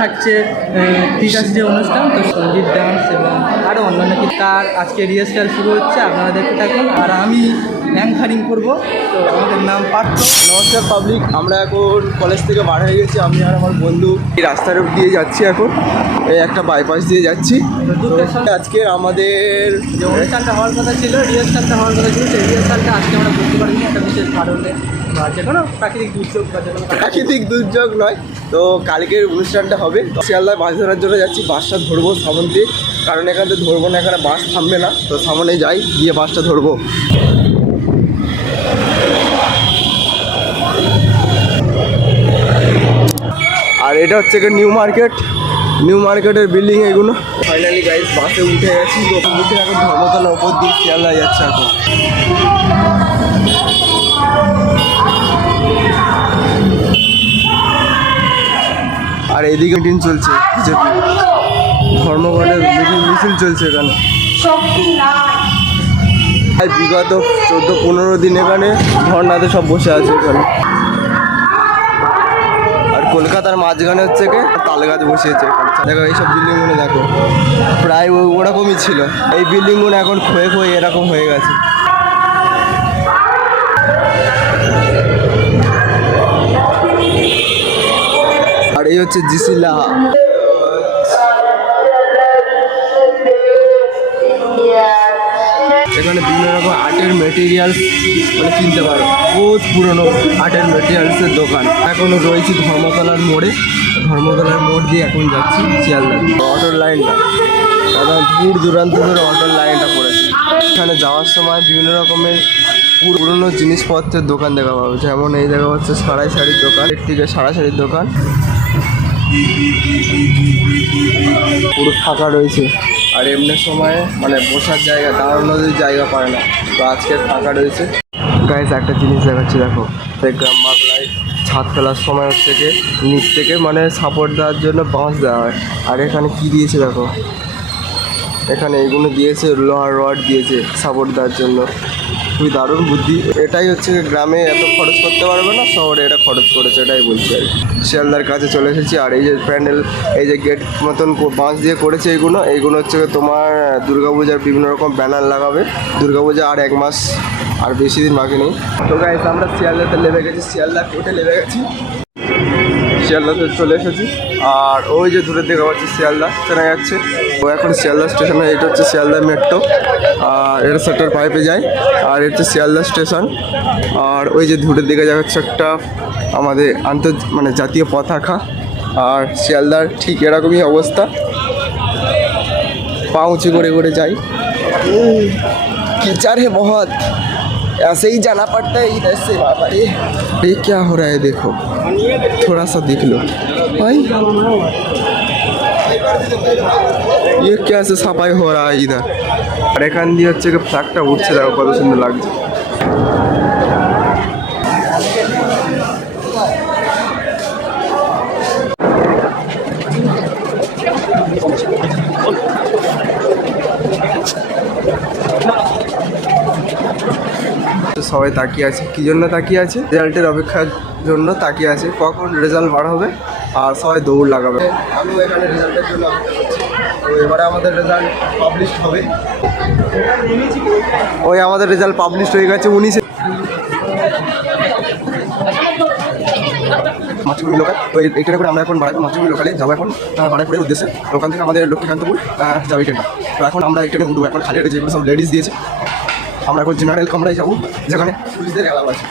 থাকছে ক্রিকেট যে অনুষ্ঠান, তো সঙ্গীত ডান্স এবং আরও অন্যান্য কিছু। তার আজকে রিহার্সাল শুরু হচ্ছে, আপনারা দেখতে থাকুন। আর আমি অ্যাঙ্কারিং করবো। তো আমাদের নাম পার্থ। নমস্কার পাবলিক, আমরা এখন কলেজ থেকে বার হয়ে গেছি। আমি আর আমার বন্ধু এই রাস্তার উপর দিয়ে যাচ্ছি। এখন এই একটা বাইপাস দিয়ে যাচ্ছি। আজকে আমাদের যে অনুষ্ঠানটা হওয়ার কথা ছিল, রিহার্সালটা হওয়ার কথা ছিল, সেই রিহার্সালটা আজকে আমরা করতে পারিনি একটা বিশেষ কারণে, বা যে কোনো প্রাকৃতিক দুর্যোগ বা যে কোনো প্রাকৃতিক দুর্যোগ নয়। তো কালকের অনুষ্ঠানটা হবে। শিয়ালদায় মাছ ধরার জন্য যাচ্ছি। বাসটা ধরবো সামন দিয়ে, কারণ এখানে ধরবো না, এখানে বাস থামবে না। তো সামনে যাই, গিয়ে বাসটা ধরবো। আর এটা হচ্ছে নিউ মার্কেট, নিউ মার্কেটের বিল্ডিং এগুলো। ফাইনালি গাইস বাসে উঠে গেছি। তো উঠে এখন ধর্মতলার ওপর দিয়ে শিয়ালদা যাচ্ছে এখন। আর এদিকে মিটিং চলছে, বিজেপি ধর্মঘটের মিছিল চলছে এখানে। বিগত 14-15 দিন এখানে ধর্নাতে সব বসে আছে এখানে। আর কলকাতার মাঝখানে হচ্ছে তাল গাছ বসিয়েছে দেখো। এইসব বিল্ডিংগুলো দেখো প্রায় ওরকমই ছিল। এই বিল্ডিংগুলো এখন ক্ষয়ে ক্ষয়ে এরকম হয়ে গেছে। আর এই হচ্ছে জিসি লাহা। এখানে বিভিন্ন রকম আর্টের মেটেরিয়ালস মানে কিনতে পারো। বহুত পুরনো আর্টের মেটেরিয়ালসের দোকান। এখনও রয়েছি ধর্মতলার মোড়ে। ধর্মতলার মোড় দিয়ে এখন যাচ্ছি শিয়ালদা। অটোর লাইনটা দাদা দূর দূরান্ত ধরে অটোর লাইনটা পড়েছে। এখানে যাওয়ার সময় বিভিন্ন রকমের পুরনো জিনিসপত্রের দোকান দেখা পাবে। যেমন এই দেখা হচ্ছে সারাই শাড়ির দোকান, একদিকে সারা শাড়ির দোকান পুরো ফাঁকা রয়েছে। আর এমনি সময়ে মানে বসার জায়গা, দাঁড়ানোর জায়গা পায় না। তো আজকে ফাঁকা রয়েছে। গাইজ একটা জিনিস দেখাচ্ছি দেখো। গ্রাম বাংলায় ছাদ ফেলার সময় হচ্ছে নিচ থেকে মানে সাপোর্ট দেওয়ার জন্য বাঁশ দেওয়া হয়। আর এখানে কি দিয়েছে দেখো, এখানে এইগুলো দিয়েছে, লোহার রড দিয়েছে সাপোর্ট দেওয়ার জন্য। খুবই দারুণ বুদ্ধি। এটাই হচ্ছে গ্রামে এত খরচ করতে পারবে না, শহরে এটা খরচ করেছে, এটাই বলছি আর কি। শিয়ালদার কাছে চলে এসেছি। আর এই যে প্যান্ডেল, এই যে গেট মতন বাঁশ দিয়ে করেছে এইগুলো হচ্ছে তোমার দুর্গাপূজার বিভিন্ন রকম ব্যানার লাগাবে। দুর্গাপূজা আর 1 মাস, আর বেশি দিন বাকি নেই। তো গাইস আমরা শিয়ালদাতে নেমে গেছি, শিয়ালদা কোর্টে নেমে গেছি। শিয়ালদাতে চলে এসেছি। আর ওই যে দূরের দিকে হচ্ছে শিয়ালদা চেনা যাচ্ছে। ও এখন শিয়ালদা স্টেশনে। এটা হচ্ছে শিয়ালদা মেট্রো। আর এটা সেক্টর 5-এ যায়। আর এটা হচ্ছে শিয়ালদা স্টেশন। আর ওই যে দূরের দিকে যা হচ্ছে একটা আমাদের মানে জাতীয় পতাকা। আর শিয়ালদার ঠিক এরকমই অবস্থা, পা উঁচু করে করে যাই। कीचड़ है बहुत, ऐसे ही जाना पड़ता है इधर से। बाबा रे, ये क्या हो रहा है देखो, थोड़ा सा देख लो भाई, ये कैसे सफाई हो रहा है इधर। और एखान दिए হচ্ছে ফ্ল্যাগটা উঠছে, দেখো কত সুন্দর লাগছে। সবাই তাকিয়ে আছে, কী জন্য তাকিয়ে আছে? রেজাল্টের অপেক্ষার জন্য তাকিয়ে আছে, কখন রেজাল্ট বার হবে। আর সবাই দৌড় লাগাবে। আমিও এখানে রেজাল্টের জন্য অপেক্ষা করছি। তো এবারে আমাদের রেজাল্ট পাবলিশ হবে। ওই আমাদের রেজাল্ট পাবলিশ হয়ে গেছে 19-এ মাছগুড়ি লোকাল। তো এইখানে করে আমরা এখন মাছগুড়ি লোকালে যাবো। এখন বারাইপুরের উদ্দেশ্যে। ওখান থেকে আমাদের লক্ষ্মীকান্তপুর যাবে ট্রেনটা। তো এখন আমরা এই ট্রেনে উঠবো। এখন খালি যেগুলো সব লেডিস দিয়েছে, আমরা এখন জেনারেল কামরায় যাবো, যেখানে পুলিশদের অ্যালাউ আছে।